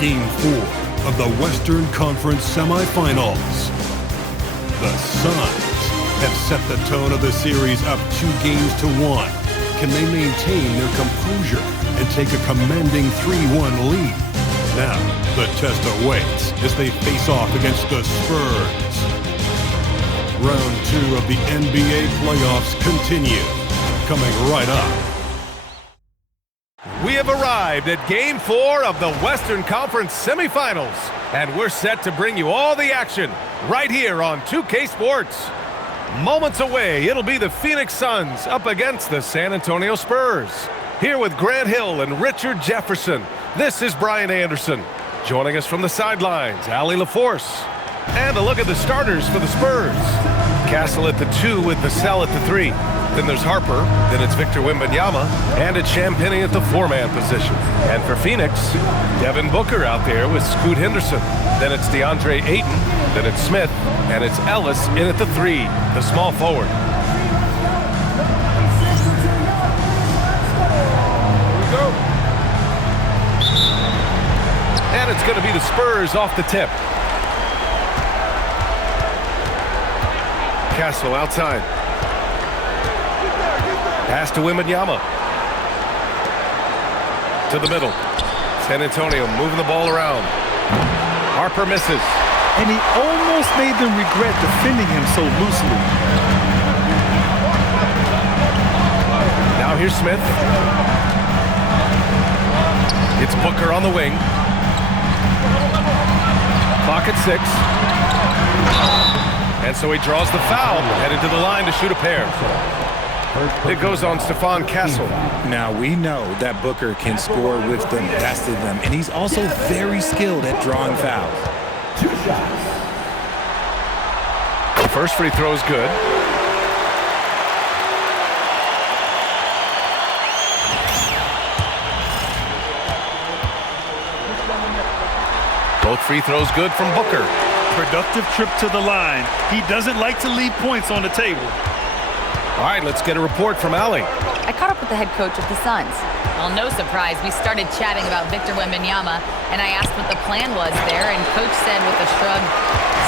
Game 4 of the Western Conference semifinals. The Suns have set the tone of the series up 2-1. Can they maintain their composure and take a commanding 3-1 lead? Now, the test awaits as they face off against the Spurs. Round 2 of the NBA playoffs continue. Coming right up. We have arrived at Game 4 of the Western Conference semifinals, and we're set to bring you all the action right here on 2K Sports. Moments away, it'll be the Phoenix Suns up against the San Antonio Spurs. Here with Grant Hill and Richard Jefferson, this is Brian Anderson. Joining us from the sidelines, Allie LaForce. And a look at the starters for the Spurs. Castle at the 2 with Vassell at the 3. Then there's Harper, then it's Victor Wembanyama, and it's Champagnie at the 4-man position. And for Phoenix, Devin Booker out there with Scoot Henderson. Then it's DeAndre Ayton, then it's Smith, and it's Ellis in at the 3, the small forward. Here we go. And it's going to be the Spurs off the tip. Castle outside. Pass to Wembanyama. To the middle. San Antonio moving the ball around. Harper misses. And he almost made them regret defending him so loosely. Now here's Smith. It's Booker on the wing. Clock at 6. And so he draws the foul, headed to the line to shoot a pair. It goes on Stephon Castle. Now, we know that Booker can score with the best of them, and he's also very skilled at drawing fouls. The first free throw is good. Both free throws good from Booker. Productive trip to the line. He doesn't like to leave points on the table. All right, let's get a report from Allie. I caught up with the head coach of the Suns. Well, no surprise. We started chatting about Victor Wembanyama, and I asked what the plan was there, and Coach said with a shrug,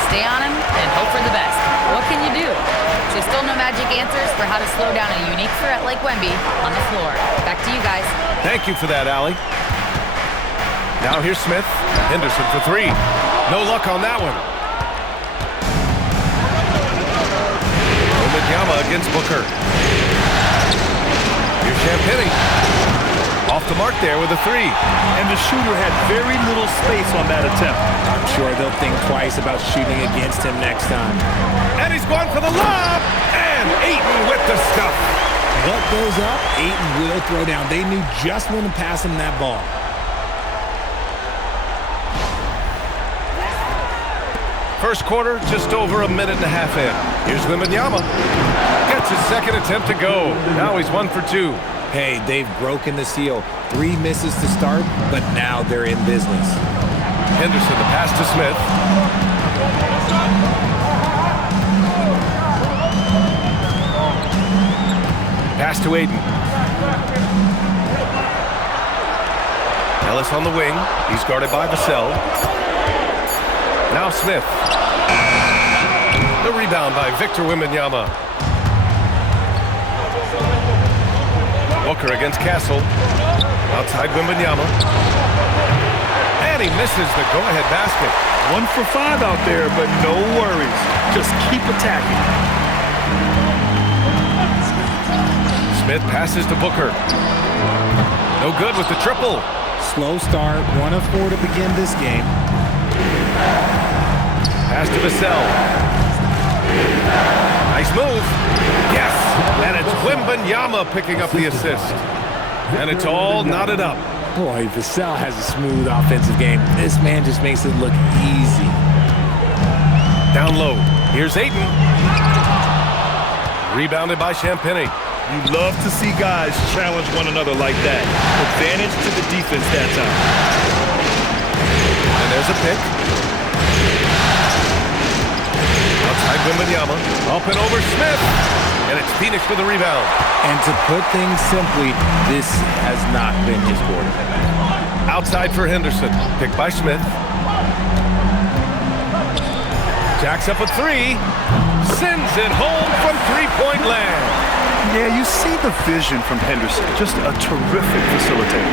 stay on him and hope for the best. What can you do? So still no magic answers for how to slow down a unique threat like Wemby on the floor. Back to you guys. Thank you for that, Allie. Now here's Smith. Henderson for 3. No luck on that one. Wembanyama against Booker. Here's Champagnie. Off the mark there with a 3. And the shooter had very little space on that attempt. I'm sure they'll think twice about shooting against him next time. And he's gone for the lob. And Ayton with the stuff. What goes up, Ayton will throw down. They knew just when to pass him that ball. First quarter, just over a minute and a half in. Here's Wembanyama. Gets his second attempt to go. Now he's 1 for 2. Hey, they've broken the seal. 3 misses to start, but now they're in business. Henderson, the pass to Smith. Pass to Ayton. Ellis on the wing. He's guarded by Vassell. Now Smith. The rebound by Victor Wembanyama. Booker against Castle. Outside Wembanyama. And he misses the go-ahead basket. 1 for 5 out there, but no worries. Just keep attacking. Smith passes to Booker. No good with the triple. Slow start, 1 of 4 to begin this game. Pass to Vassell. Nice move. Yes! And it's Wembanyama picking up the assist. And it's all knotted up. Boy, Vassell has a smooth offensive game. This man just makes it look easy. Down low. Here's Ayton. Rebounded by Champagnie. You love to see guys challenge one another like that. Advantage to the defense that time. And there's a pick. Outside Wembanyama. Up and over Smith. And it's Phoenix for the rebound. And to put things simply, this has not been his quarter. Outside for Henderson. Picked by Smith. Jacks up a three. Sends it home from three-point land. Yeah, you see the vision from Henderson. Just a terrific facilitator.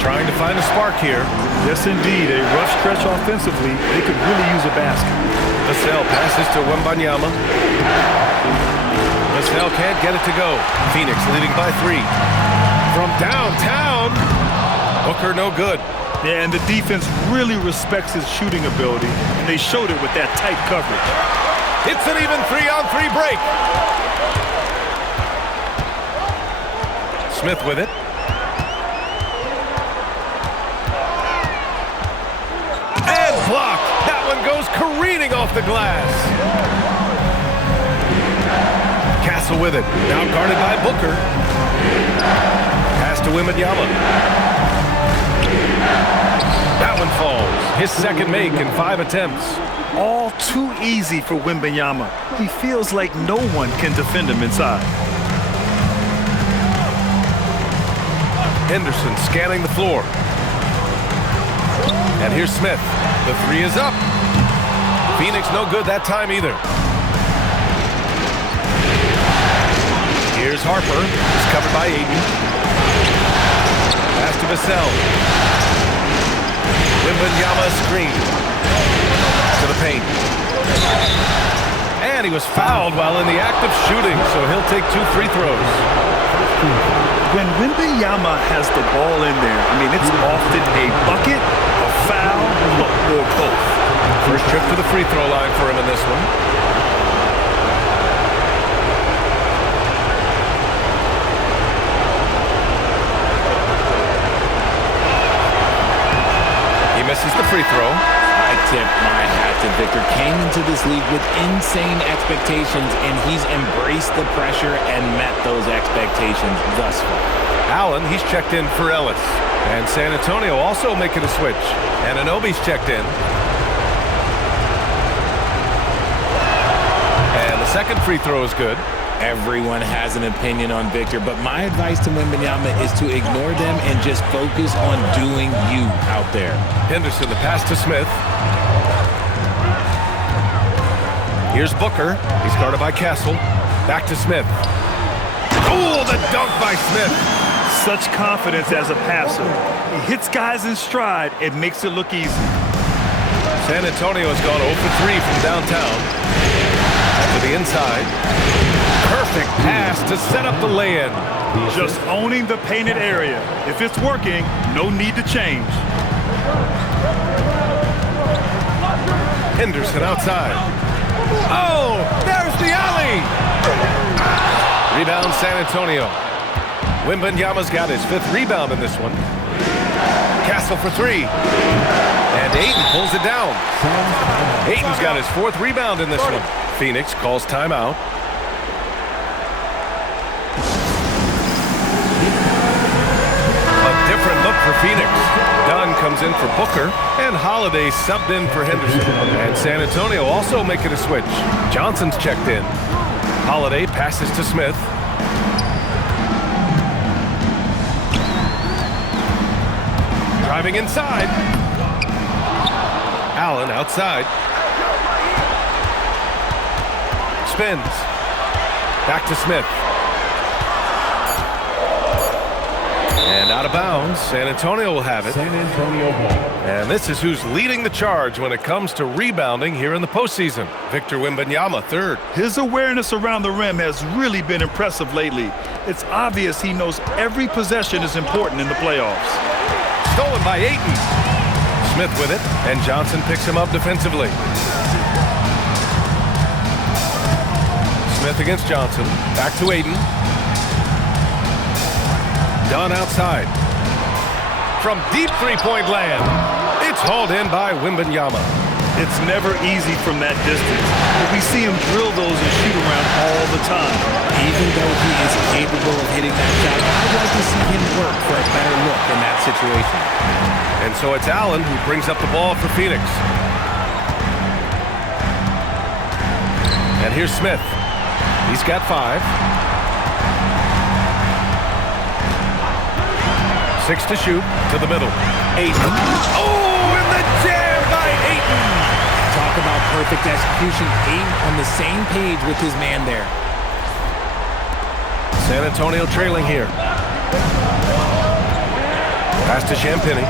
Trying to find a spark here. Yes, indeed. A rough stretch offensively. They could really use a basket. Vassell passes to Wembanyama. Vassell can't get it to go. Phoenix leading by 3. From downtown. Booker no good. Yeah, and the defense really respects his shooting ability, and they showed it with that tight coverage. It's an even 3-on-3 break. Smith with it. And blocked. That one goes careening off the glass. Castle with it. Now guarded by Booker. Pass to Wembanyama. That one falls. His second make in 5 attempts. All too easy for Wembanyama. He feels like no one can defend him inside. Henderson scanning the floor. And here's Smith. The 3 is up. Phoenix no good that time either. Here's Harper. He's covered by Ayton. Pass to Vassell. Wembanyama screen. To the paint. And he was fouled while in the act of shooting, so he'll take 2 free throws. When Wembanyama has the ball in there, I mean, it's often a bucket, a foul, or both. First trip to the free throw line for him in this one. He misses the free throw. I tip my hat to Victor. Came into this league with insane expectations, and he's embraced the pressure and met those expectations thus far. Allen, he's checked in for Ellis. And San Antonio also making a switch. And Anunoby's checked in. And the second free throw is good. Everyone has an opinion on Victor, but my advice to Wembanyama is to ignore them and just focus on doing you out there. Henderson, the pass to Smith. Here's Booker. He's guarded by Castle. Back to Smith. Oh, the dunk by Smith. Such confidence as a passer. He hits guys in stride. It makes it look easy. San Antonio has gone 0 for 3 from downtown. To the inside. Perfect pass to set up the lay-in. Just owning the painted area. If it's working, no need to change. Henderson outside. Oh, there's the alley. Rebound San Antonio. Wembanyama's got his 5th rebound in this one. Castle for 3. And Ayton pulls it down. Ayton's got his 4th rebound in this one. Phoenix calls timeout. A different look for Phoenix. Dunn comes in for Booker, and Holiday subbed in for Henderson. And San Antonio also making a switch. Johnson's checked in. Holiday passes to Smith. Driving inside. Allen outside. Spins. Back to Smith. And out of bounds. San Antonio will have it. San Antonio ball. And this is who's leading the charge when it comes to rebounding here in the postseason. Victor Wembanyama, 3rd. His awareness around the rim has really been impressive lately. It's obvious he knows every possession is important in the playoffs. Stolen by Ayton. Smith with it, and Johnson picks him up defensively. Smith against Johnson. Back to Ayton. Dunn outside. From deep three-point land. It's hauled in by Wembanyama. It's never easy from that distance, but we see him drill those and shoot around all the time. Even though he is capable of hitting that shot, I'd like to see him work for a better look in that situation. And so it's Allen who brings up the ball for Phoenix. And here's Smith. He's got 5. 6 to shoot, to the middle. Ayton. Oh, and the jam by Ayton. Talk about perfect execution. Ayton on the same page with his man there. San Antonio trailing here. Pass to Champagnie.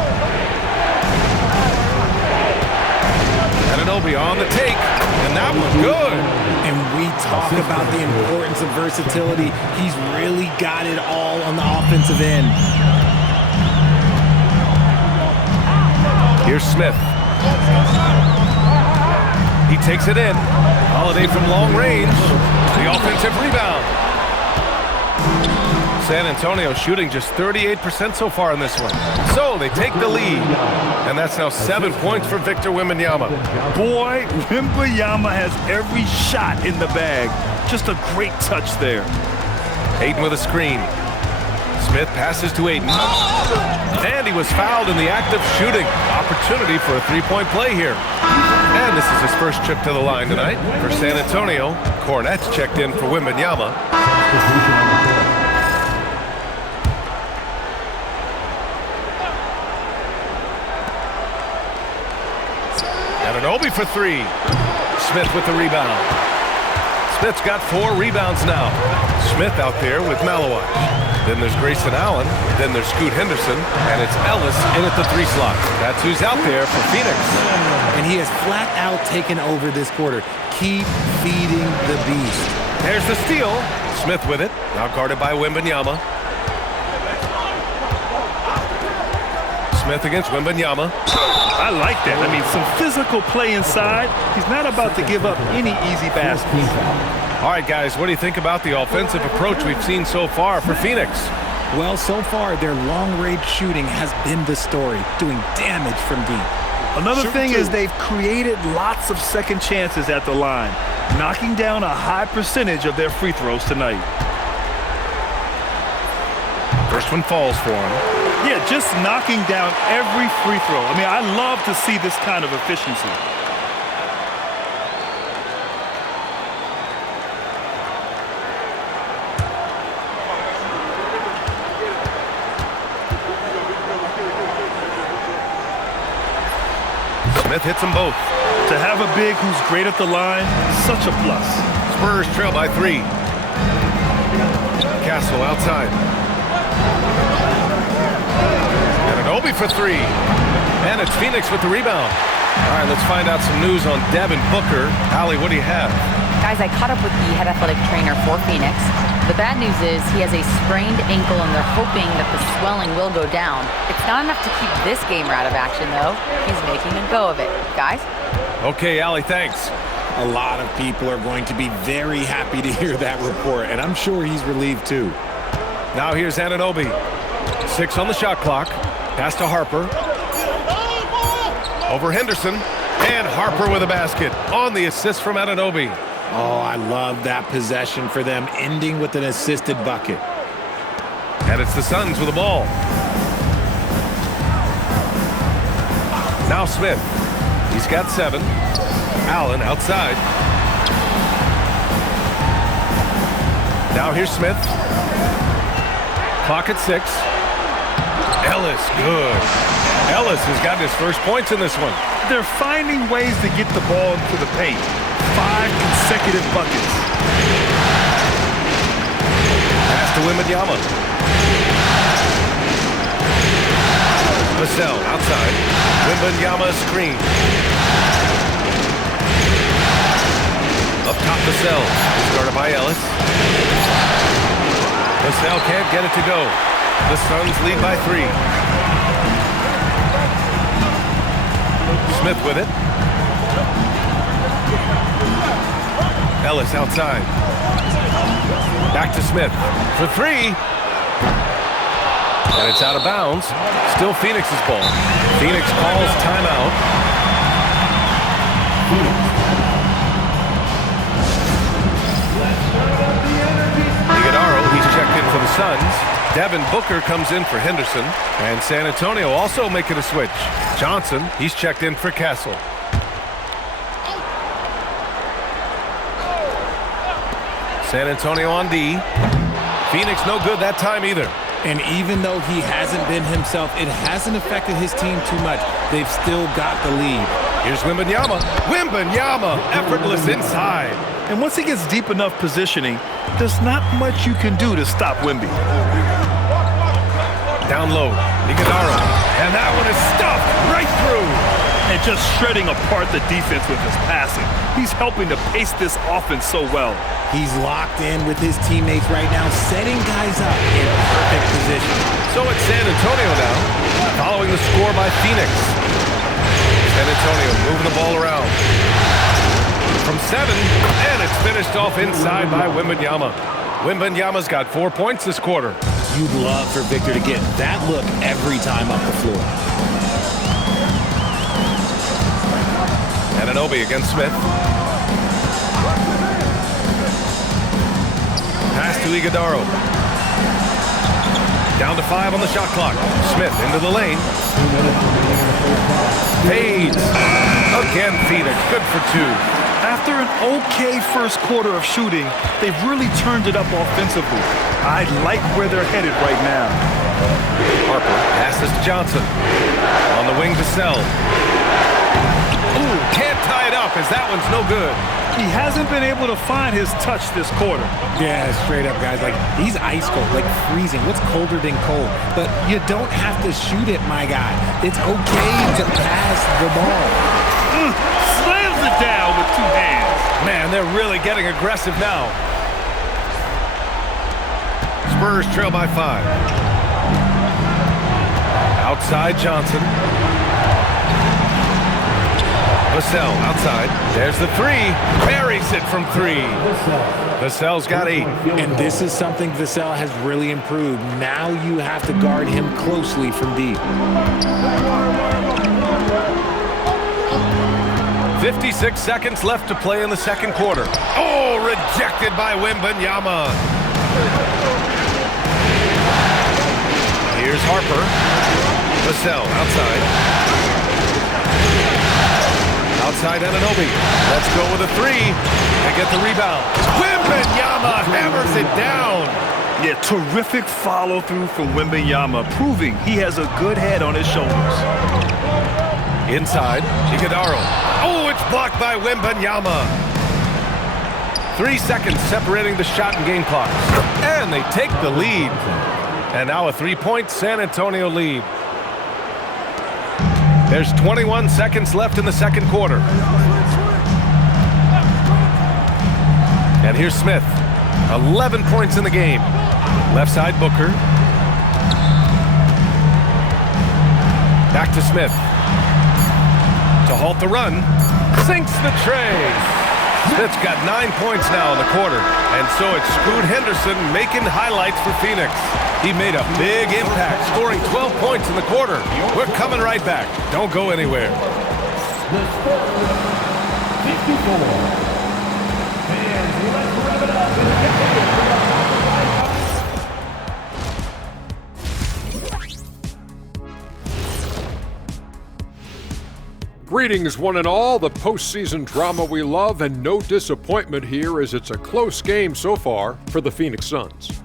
Anunoby on the take, and that was good. And we talk about the importance of versatility. He's really got it all on the offensive end. Here's Smith. He takes it in. Holiday from long range. The offensive rebound. San Antonio shooting just 38% so far in this one. So they take the lead. And that's now 7 points for Victor Wembanyama. Boy, Wembanyama has every shot in the bag. Just a great touch there. Ayton with a screen. Smith passes to Ayton. And he was fouled in the act of shooting. Opportunity for a three-point play here. And this is his first trip to the line tonight. For San Antonio, Kornet's checked in for Wembanyama. Anunoby for three. Smith with the rebound. Smith's got 4 rebounds now. Smith out there with Malawaj. Then there's Grayson Allen. Then there's Scoot Henderson. And it's Ellis in at the 3 slot. That's who's out there for Phoenix. And he has flat out taken over this quarter. Keep feeding the beast. There's the steal. Smith with it. Now guarded by Wembanyama. Smith against Wembanyama. I like that. I mean, some physical play inside. He's not about to give up any easy baskets. All right, guys, what do you think about the offensive approach we've seen so far for Phoenix? Well, so far, their long-range shooting has been the story, doing damage from deep. Another thing is they've created lots of second chances at the line, knocking down a high percentage of their free throws tonight. First one falls for him. Yeah, just knocking down every free throw. I mean, I love to see this kind of efficiency. Smith hits them both. To have a big who's great at the line, such a plus. Spurs trail by 3. Castle outside. Anunoby for 3. And it's Phoenix with the rebound. All right, let's find out some news on Devin Booker. Allie, what do you have? Guys, I caught up with the head athletic trainer for Phoenix. The bad news is he has a sprained ankle, and they're hoping that the swelling will go down. It's not enough to keep this gamer out of action, though. He's making a go of it. Guys? Okay, Allie, thanks. A lot of people are going to be very happy to hear that report, and I'm sure he's relieved too. Now here's Anunoby. 6 on the shot clock. Pass to Harper. Over Henderson. And Harper with a basket on the assist from Anunoby. Oh, I love that possession for them, ending with an assisted bucket. And it's the Suns with the ball. Now Smith. He's got 7. Allen outside. Now here's Smith. Clock at 6. Ellis, good. Ellis has gotten his first points in this one. They're finding ways to get the ball into the paint. 5 consecutive buckets. Pass to Wembanyama. Vassell outside. Wembanyama screen. Up top, Vassell. He's guarded by Ellis. Vassell can't get it to go. The Suns lead by 3. Smith with it. Ellis outside. Back to Smith for 3. And it's out of bounds. Still Phoenix's ball. Phoenix calls timeout. Iguodala, he's checked in for the Suns. Devin Booker comes in for Henderson. And San Antonio also making a switch. Johnson, he's checked in for Castle. San Antonio on D. Phoenix no good that time either. And even though he hasn't been himself, it hasn't affected his team too much. They've still got the lead. Here's Wembanyama. Wembanyama, effortless inside. And once he gets deep enough positioning, there's not much you can do to stop Wemby. Down low, Iguodala. And that one is stuffed right through. And just shredding apart the defense with his passing. He's helping to pace this offense so well. He's locked in with his teammates right now, setting guys up in perfect position. So it's San Antonio now, following the score by Phoenix. San Antonio moving the ball around. From 7, and it's finished off inside by Wembanyama. Wembanyama's got 4 points this quarter. You'd love for Victor to get that look every time up the floor. Anunoby against Smith. Pass to Iguodala. Down to 5 on the shot clock. Smith into the lane. Fades. Again, Phoenix. Good for 2. After an okay first quarter of shooting, they've really turned it up offensively. I like where they're headed right now. Harper passes to Johnson. On the wing to Sell. Ooh, can't tie it up as that one's no good. He hasn't been able to find his touch this quarter. Yeah, straight up, guys. Like, he's ice cold, like freezing. What's colder than cold? But you don't have to shoot it, my guy. It's okay to pass the ball. Slams it down with 2 hands. Man, they're really getting aggressive now. Spurs trail by 5. Outside Johnson. Vassell outside. There's the 3. Buries it from 3. Vassell's got 8. And this is something Vassell has really improved. Now you have to guard him closely from deep. 56 seconds left to play in the second quarter. Oh, rejected by Wembanyama. Here's Harper. Vassell outside. Outside Anunoby. Let's go with a 3 and get the rebound. Wembanyama hammers it down. Yeah, terrific follow-through from Wembanyama, proving he has a good head on his shoulders. Inside, Iguodala. Oh, it's blocked by Wembanyama. 3 seconds separating the shot and game clocks. And they take the lead. And now a 3-point San Antonio lead. There's 21 seconds left in the second quarter. And here's Smith. 11 points in the game. Left side, Booker. Back to Smith. To halt the run. Sinks the tray. Smith's got 9 points now in the quarter. And so it's Scoot Henderson making highlights for Phoenix. He made a big impact, scoring 12 points in the quarter. We're coming right back. Don't go anywhere. Greetings, one and all. The postseason drama we love, and no disappointment here as it's a close game so far for the Phoenix Suns.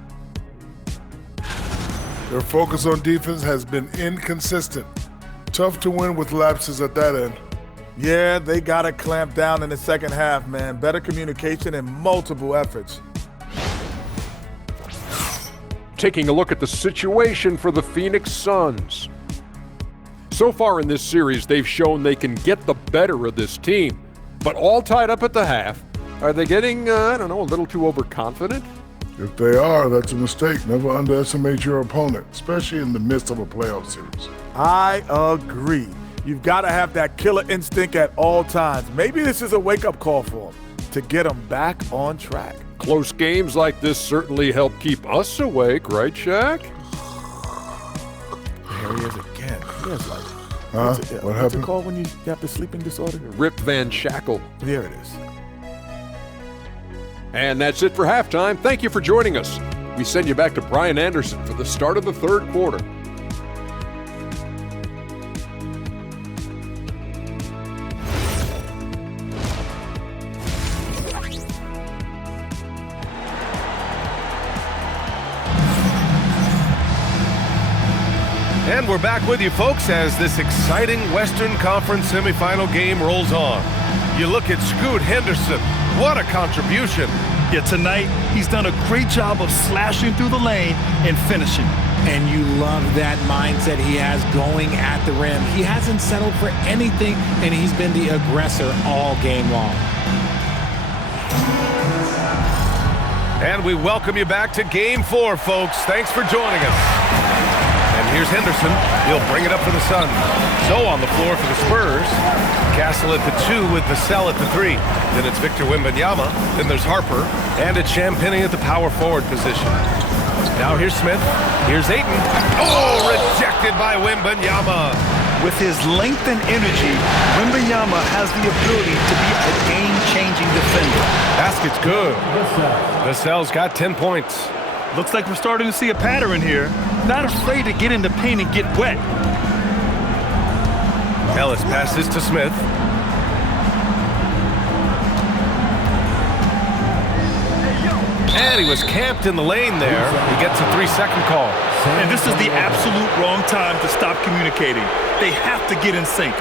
Their focus on defense has been inconsistent. Tough to win with lapses at that end. Yeah, they got to clamp down in the second half, man. Better communication and multiple efforts. Taking a look at the situation for the Phoenix Suns. So far in this series, they've shown they can get the better of this team, but all tied up at the half. Are they getting, a little too overconfident? If they are, that's a mistake. Never underestimate your opponent, especially in the midst of a playoff series. I agree. You've got to have that killer instinct at all times. Maybe this is a wake-up call for them to get them back on track. Close games like this certainly help keep us awake, right, Shaq? There he is again. He has like, what what's happened? it called when you have the sleeping disorder? Rip Van Shackle. There it is. And that's it for halftime. Thank you for joining us. We send you back to Brian Anderson for the start of the third quarter. And we're back with you, folks, as this exciting Western Conference semifinal game rolls on. You look at Scoot Henderson. What a contribution. Yeah, tonight he's done a great job of slashing through the lane and finishing. And you love that mindset he has going at the rim. He hasn't settled for anything, and he's been the aggressor all game long. And we welcome you back to Game 4, folks. Thanks for joining us. And here's Henderson. He'll bring it up for the Suns. So on the floor for the Spurs. Castle at the 2 with Vassell at the 3. Then it's Victor Wembanyama. Then there's Harper. And it's Champagnie at the power forward position. Now here's Smith. Here's Ayton. Oh, rejected by Wembanyama. With his length and energy, Wembanyama has the ability to be a game-changing defender. Basket's good. Vassell's got 10 points. Looks like we're starting to see a pattern here. Not afraid to get in the paint and get wet. Ellis passes to Smith. And he was camped in the lane there. He gets a 3-second call. And this is the absolute wrong time to stop communicating. They have to get in sync.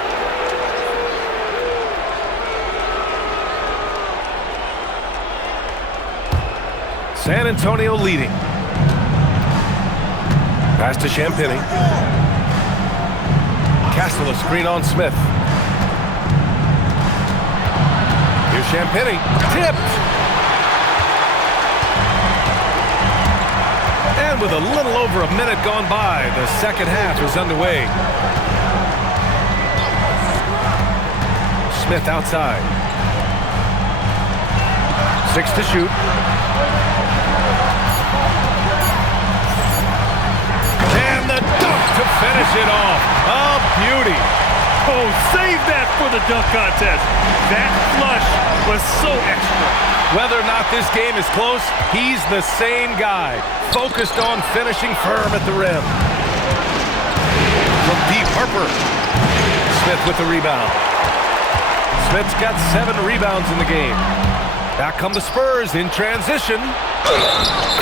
San Antonio leading. Pass to Champagnie. Castle a screen on Smith. Here's Champagnie. Tipped. And with a little over a minute gone by, the second half is underway. Smith outside. 6 to shoot. And the dunk to finish it off. A beauty. Oh, save that for the dunk contest. That flush was so extra. Whether or not this game is close, he's the same guy, focused on finishing firm at the rim. From deep, Harper. Smith with the rebound. Smith's got 7 rebounds in the game. Back come the Spurs in transition.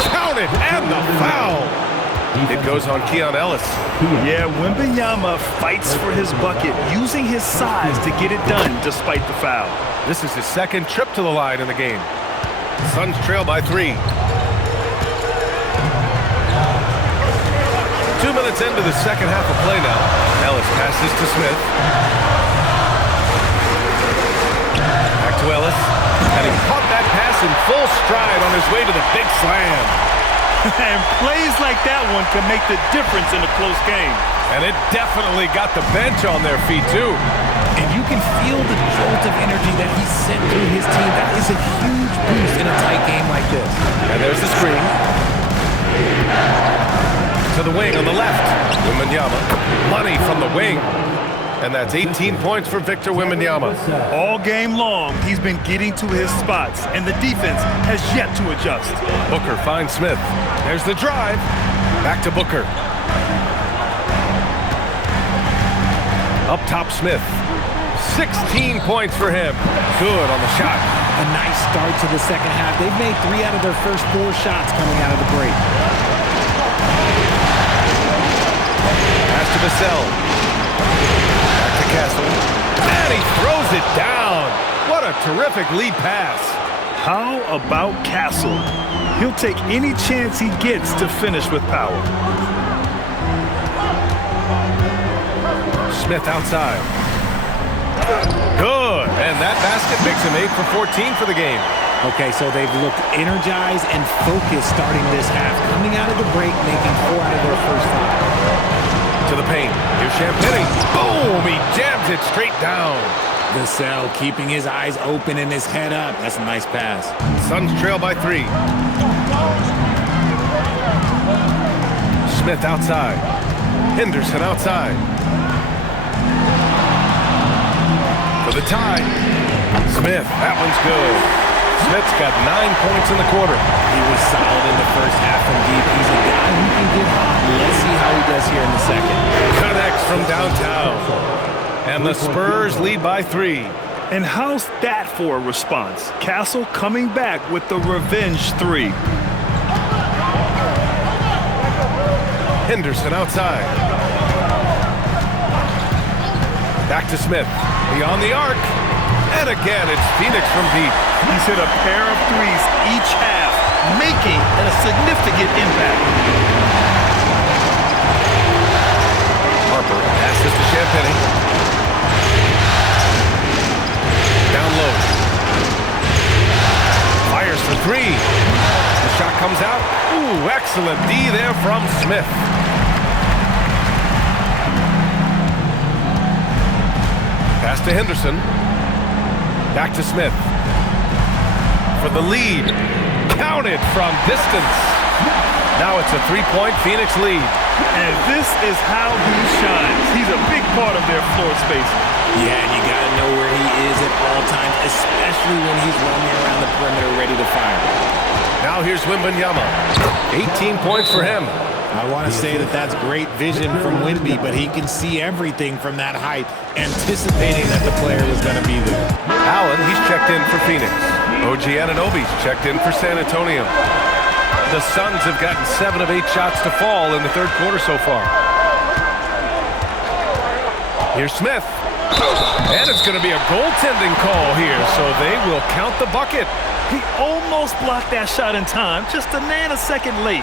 Counted, and the foul. It goes on Keon Ellis. Yeah, Wembanyama fights for his bucket, using his size to get it done despite the foul. This is his second trip to the line in the game. Suns trail by 3. 2 minutes into the second half of play now. Ellis passes to Smith. Back to Ellis. And he caught that pass in full stride on his way to the big slam. And plays like that one can make the difference in a close game. And it definitely got the bench on their feet, too. And you can feel the jolt of energy that he sent through his team. That is a huge boost in a tight game like this. And there's the screen. To the wing on the left. Wembanyama. Money from the wing. And that's 18 points for Victor Wembanyama. All game long, he's been getting to his spots, and the defense has yet to adjust. Booker finds Smith. There's the drive. Back to Booker. Up top, Smith. 16 points for him. Good on the shot. A nice start to the second half. They've made 3 out of their first 4 shots coming out of the break. Pass to Vassell. Back to Castle. And he throws it down. What a terrific lead pass. How about Castle? He'll take any chance he gets to finish with power. Smith outside. Good. And that basket makes him 8 for 14 for the game. Okay, so they've looked energized and focused starting this half. Coming out of the break, making 4 out of their first 5. To the paint. Here's Champagnie. Boom! He jams it straight down. Vassell keeping his eyes open and his head up. That's a nice pass. Suns trail by 3. Smith outside. Henderson outside. For the tie. Smith, that one's good. Smith's got 9 points in the quarter. He was solid in the first half from deep. He's a guy who can get hot. Let's see how he does here in the second. Connects from downtown. And the Spurs lead by 3. And how's that for a response? Castle coming back with the revenge 3. Henderson outside. Back to Smith. Beyond the arc. And again, it's Phoenix from deep. He's hit a pair of threes each half, making a significant impact. Harper passes to Champagnie. Down low. Fires for three. The shot comes out. Ooh, excellent D there from Smith. Pass to Henderson. Back to Smith. For the lead. Counted from distance. Now it's a three-point Phoenix lead. And this is how he shines. He's a big part of their floor space. Yeah, and you got to know where he is at all times, especially when he's roaming around the perimeter ready to fire. Now here's Wembanyama. 18 points for him. I want to say that that's great vision from Wemby, but he can see everything from that height, anticipating that the player was going to be there. Allen, he's checked in for Phoenix. OG Anunoby's checked in for San Antonio. The Suns have gotten 7 of 8 shots to fall in the third quarter so far. Here's Smith. And it's going to be a goaltending call here, so they will count the bucket. He almost blocked that shot in time, just a nanosecond late.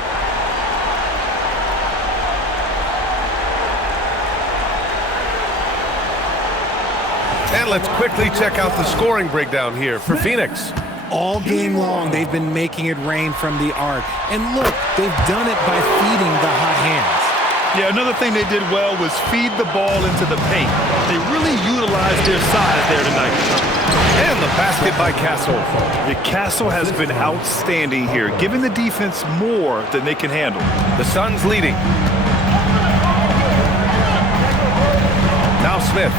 And let's quickly check out the scoring breakdown here for Phoenix. All game long, they've been making it rain from the arc. And look, they've done it by feeding the hot hands. Yeah, another thing they did well was feed the ball into the paint. They really utilized their size there tonight. And the basket by Castle. The Castle has been outstanding here, giving the defense more than they can handle. The Suns leading. Now Smith.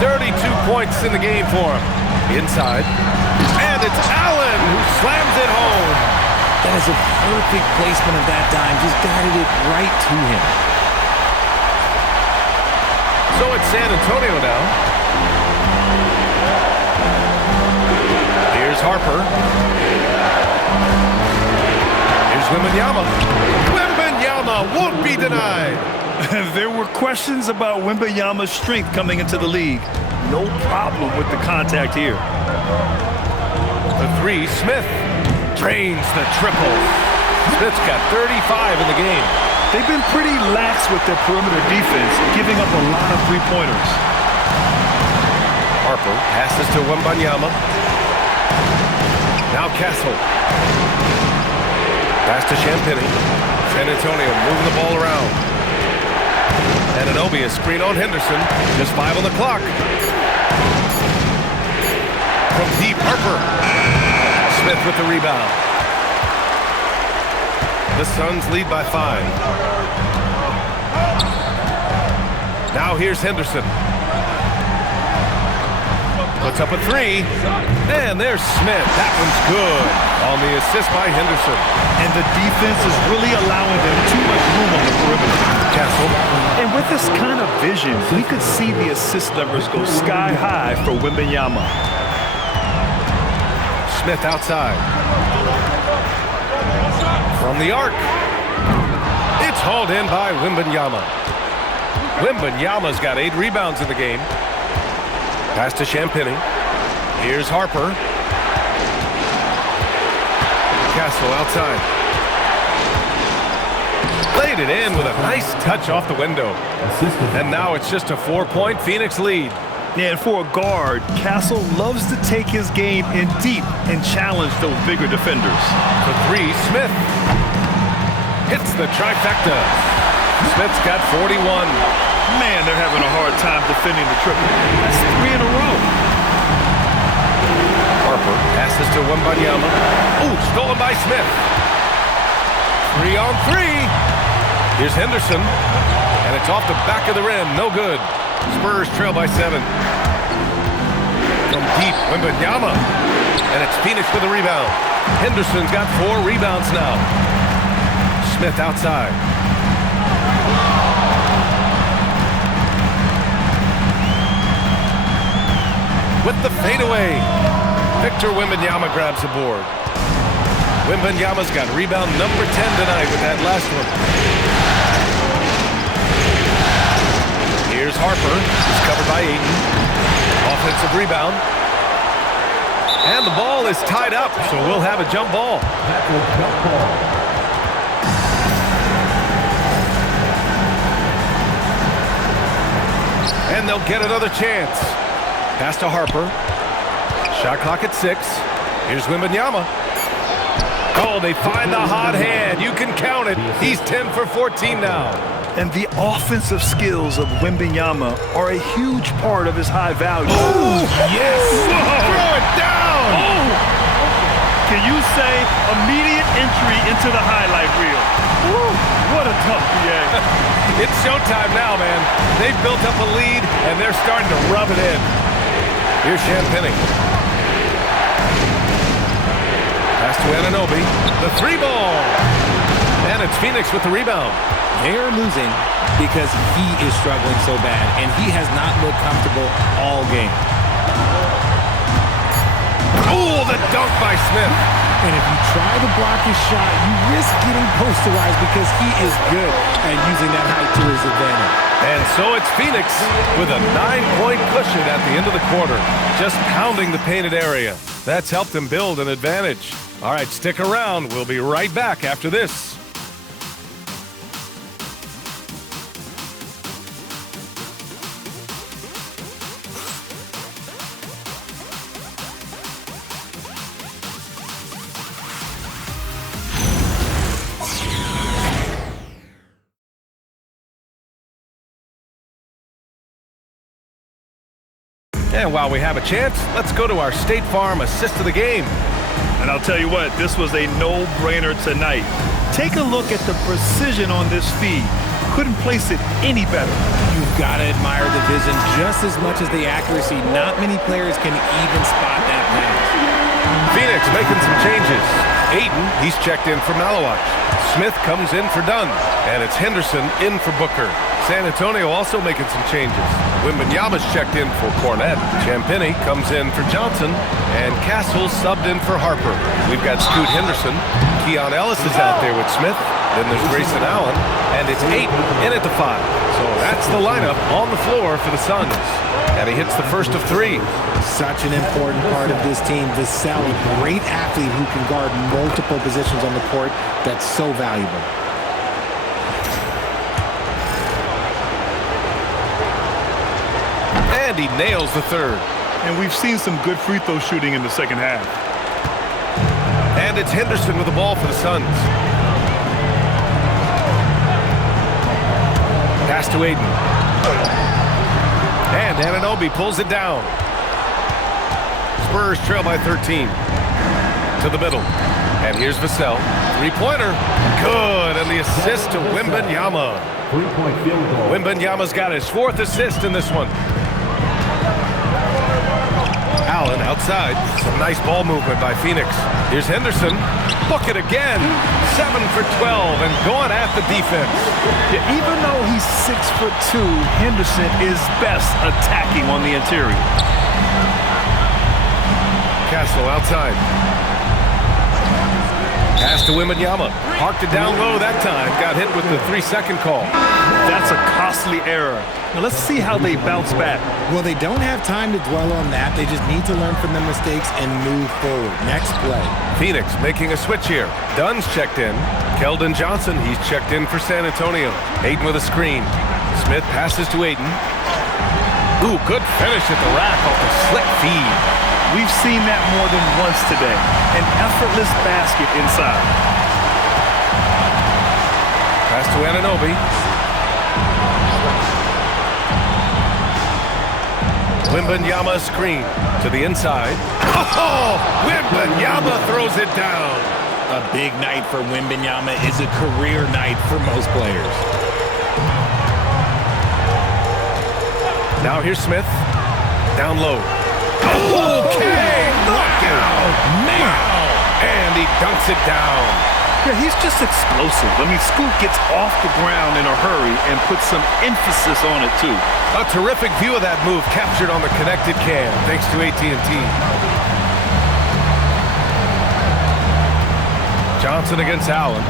32 points in the game for him. Inside. And it's Allen who slams it home. That is a perfect placement of that dime. Just guided it right to him. So it's San Antonio now. Here's Harper. Here's Wembanyama. Wembanyama won't be denied. There were questions about Wembanyama's strength coming into the league. No problem with the contact here. The three, Smith drains the triple. Smith's got 35 in the game. They've been pretty lax with their perimeter defense, giving up a lot of three-pointers. Harper passes to Wembanyama. Now Castle. Pass to Champagnie. San Antonio moving the ball around. Anunoby, a screen on Henderson. Just 5 on the clock. From deep, Harper. Smith with the rebound. The Suns lead by 5. Now here's Henderson. Puts up a 3. And there's Smith. That one's good on the assist by Henderson. And the defense is really allowing them too much room on the perimeter. Castle. And with this kind of vision, we could see the assist numbers go sky high for Wembanyama. Smith outside. From the arc. It's hauled in by Wembanyama. Wembanyama's got 8 rebounds in the game. Pass to Champagnie. Here's Harper. Castle outside. Laid it in with a nice touch off the window. And now it's just a 4-point Phoenix lead. Yeah, and for a guard, Castle loves to take his game in deep and challenge those bigger defenders. The 3, Smith. Hits the trifecta. Smith's got 41. Man, they're having a hard time defending the triple. That's 3 in a row. Harper passes to Wembanyama. Ooh, stolen by Smith. 3 on 3. Here's Henderson. And it's off the back of the rim. No good. Spurs trail by 7. From deep, Wembanyama. And it's Phoenix with a rebound. Henderson's got 4 rebounds now. Smith outside. With the fadeaway, Victor Wembanyama grabs the board. Wembanyama's got rebound number 10 tonight with that last one. Here's Harper. Harper is covered by Ayton. Offensive rebound. And the ball is tied up, so we'll have a jump ball. And they'll get another chance. Pass to Harper. Shot clock at 6. Here's Wembanyama. Oh, they find the hot hand. You can count it. He's 10 for 14 now. And the offensive skills of Wembanyama are a huge part of his high value. Oh, yes! Throw it down! Oh! Can you say immediate entry into the highlight reel? Woo, what a tough PA. It's showtime now, man. They've built up a lead, and they're starting to rub it in. Here's Champagnie. Pass to Anunoby. The 3-ball. And it's Phoenix with the rebound. They are losing because he is struggling so bad, and he has not looked comfortable all game. Oh, the dunk by Smith. And if you try to block his shot, you risk getting posterized because he is good at using that height to his advantage. And so it's Phoenix with a 9-point cushion at the end of the quarter, just pounding the painted area. That's helped them build an advantage. All right, stick around. We'll be right back after this. And while we have a chance, let's go to our State Farm assist of the game. And I'll tell you what, this was a no-brainer tonight. Take a look at the precision on this feed. Couldn't place it any better. You've got to admire the vision just as much as the accuracy. Not many players can even spot that pass. Phoenix making some changes. Ayton, he's checked in for Malawach. Smith comes in for Dunn. And it's Henderson in for Booker. San Antonio also making some changes. Wembanyama's checked in for Cornette. Champagnie comes in for Johnson. And Castle subbed in for Harper. We've got Scoot Henderson. Keon Ellis is out there with Smith. Then there's Grayson Allen. And it's Ayton in at the 5. So that's the lineup on the floor for the Suns. And he hits the first of 3. Such an important part of this team. Vassell, a great athlete who can guard multiple positions on the court. That's so valuable. And he nails the 3rd. And we've seen some good free throw shooting in the second half. And it's Henderson with the ball for the Suns. Pass to Ayton. And Anunoby pulls it down. Spurs trail by 13. To the middle. And here's Vassell. 3-pointer. Good. And the assist to Wembanyama. 3-point field goal. Wembanyama's got his 4th assist in this one. Allen outside. Some nice ball movement by Phoenix. Here's Henderson. Book it again. 7 for 12 and going at the defense. Yeah, even though he's 6'2", Henderson is best attacking on the interior. Castle outside. Pass to Wembanyama. Parked it down low that time. Got hit with the 3-second call. That's a costly error. Now let's see how they bounce back. Well, they don't have time to dwell on that. They just need to learn from their mistakes and move forward. Next play. Phoenix making a switch here. Dunn's checked in. Keldon Johnson, he's checked in for San Antonio. Ayton with a screen. Smith passes to Ayton. Ooh, good finish at the rack off the slick feed. We've seen that more than once today. An effortless basket inside. Pass to Anunoby. Wembanyama screen to the inside. Oh! Wembanyama throws it down. A big night for Wembanyama is a career night for most players. Now here's Smith. Down low. Okay! Knockout! Now! And he dunks it down. Yeah, he's just explosive. I mean, Scoot gets off the ground in a hurry and puts some emphasis on it, too. A terrific view of that move captured on the connected cam, thanks to AT&T. Johnson against Allen.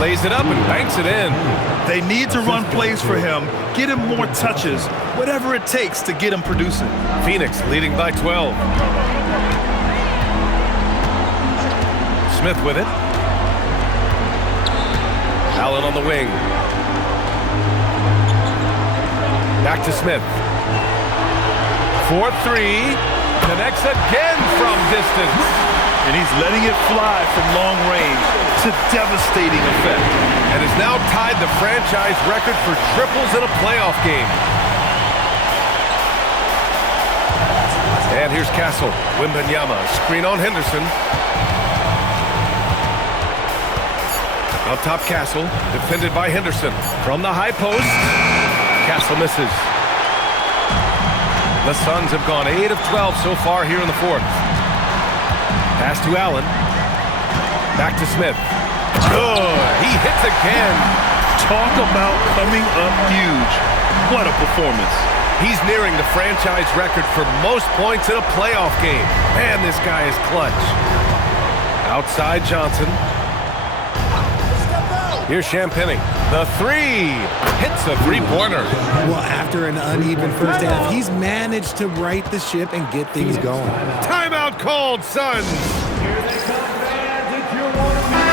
Lays it up and banks it in. They need to run plays for him, get him more touches, whatever it takes to get him producing. Phoenix leading by 12. Smith with it. Allen on the wing. Back to Smith. 4-3. Connects again from distance. And he's letting it fly from long range to devastating effect. And has now tied the franchise record for triples in a playoff game. And here's Castle. Wembanyama. Screen on Henderson. Up top, Castle. Defended by Henderson. From the high post. Castle misses. The Suns have gone 8 of 12 so far here in the fourth. Pass to Allen. Back to Smith. Good. He hits again. Talk about coming up huge. What a performance. He's nearing the franchise record for most points in a playoff game. Man, this guy is clutch. Outside Johnson. Here's Champagnie. The three. Hits a three-pointer. Well, after an uneven first half, he's managed to right the ship and get things going. Timeout called, Suns.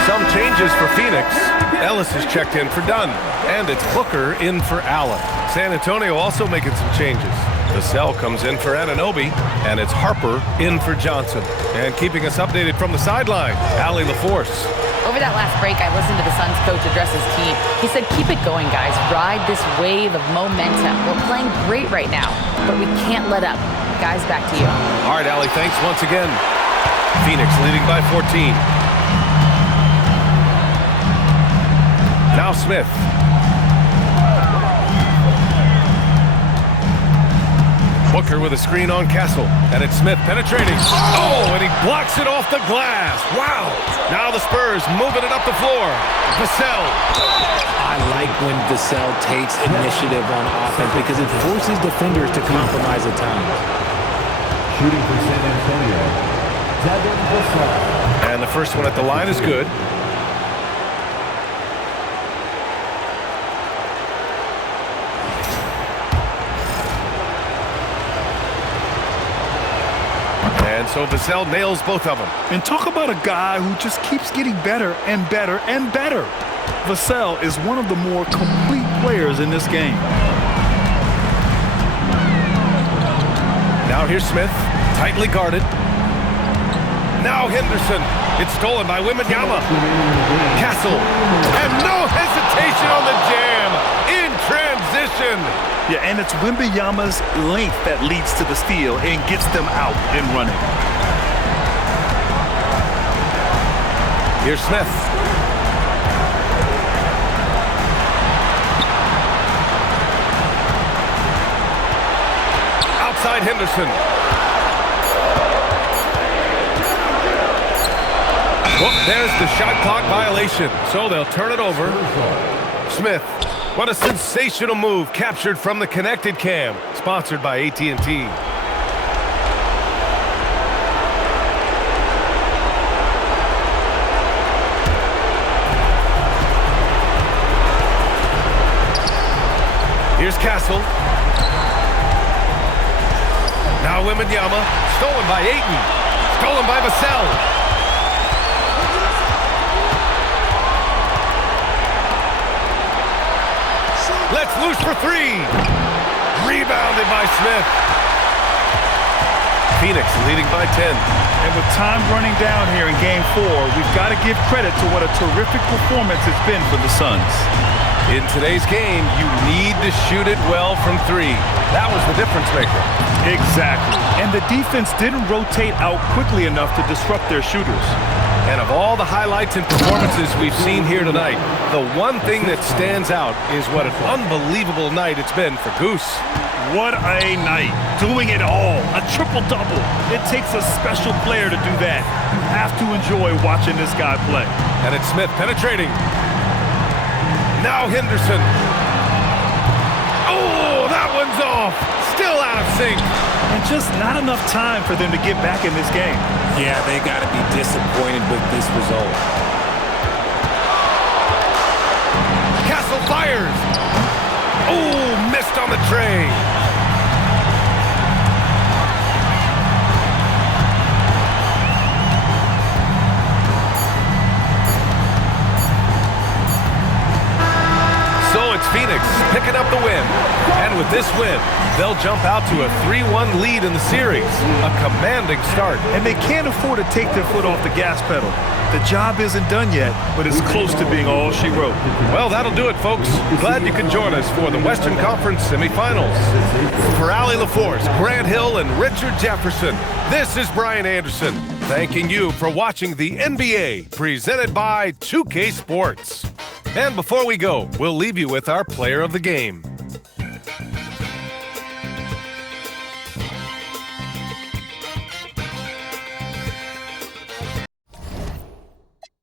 Some changes for Phoenix. Ellis is checked in for Dunn. And it's Booker in for Allen. San Antonio also making some changes. Vassell comes in for Anunoby. And it's Harper in for Johnson. And keeping us updated from the sideline, Allie LaForce. Over that last break, I listened to the Suns coach address his team. He said, keep it going, guys. Ride this wave of momentum. We're playing great right now, but we can't let up. Guys, back to you. All right, Allie, thanks once again. Phoenix leading by 14. Now Smith. Booker with a screen on Castle. And it's Smith penetrating. Oh, and he blocks it off the glass. Wow. Now the Spurs moving it up the floor. Vassell. I like when Vassell takes initiative on offense because it forces defenders to compromise at times. Shooting for San Antonio, Devin Vassell. And the first one at the line is good. And so Vassell nails both of them. And talk about a guy who just keeps getting better and better and better. Vassell is one of the more complete players in this game. Now here's Smith, tightly guarded. Now Henderson. It's stolen by Wembanyama. Castle. And no hesitation on the jam. In transition. Yeah, and it's Wembanyama's length that leads to the steal and gets them out and running. Here's Smith. Outside Henderson. Well, there's the shot clock violation, so they'll turn it over. Smith. What a sensational move captured from the Connected Cam, sponsored by AT&T. Here's Castle. Now Wembanyama, stolen by Ayton, stolen by Vassell. Let's loose for three. Rebounded by Smith. Phoenix leading by 10. And with time running down here in Game 4, we've got to give credit to what a terrific performance it's been for the Suns. In today's game, you need to shoot it well from three. That was the difference maker. Exactly. And the defense didn't rotate out quickly enough to disrupt their shooters. And of all the highlights and performances we've seen here tonight, the one thing that stands out is what an unbelievable night it's been for Goose. What a night. Doing it all. A triple-double. It takes a special player to do that. You have to enjoy watching this guy play. And it's Smith penetrating. Now Henderson. Oh, that one's off. Still out of sync. And just not enough time for them to get back in this game. Yeah, they got to be disappointed with this result. Castle fires. Oh, missed on the tray. So it's Phoenix picking up the win. And with this win, they'll jump out to a 3-1 lead in the series. A commanding start. And they can't afford to take their foot off the gas pedal. The job isn't done yet, but it's close to being all she wrote. Well, that'll do it, folks. Glad you could join us for the Western Conference semifinals. For Allie LaForce, Grant Hill, and Richard Jefferson, this is Brian Anderson, thanking you for watching the NBA, presented by 2K Sports. And before we go, we'll leave you with our player of the game.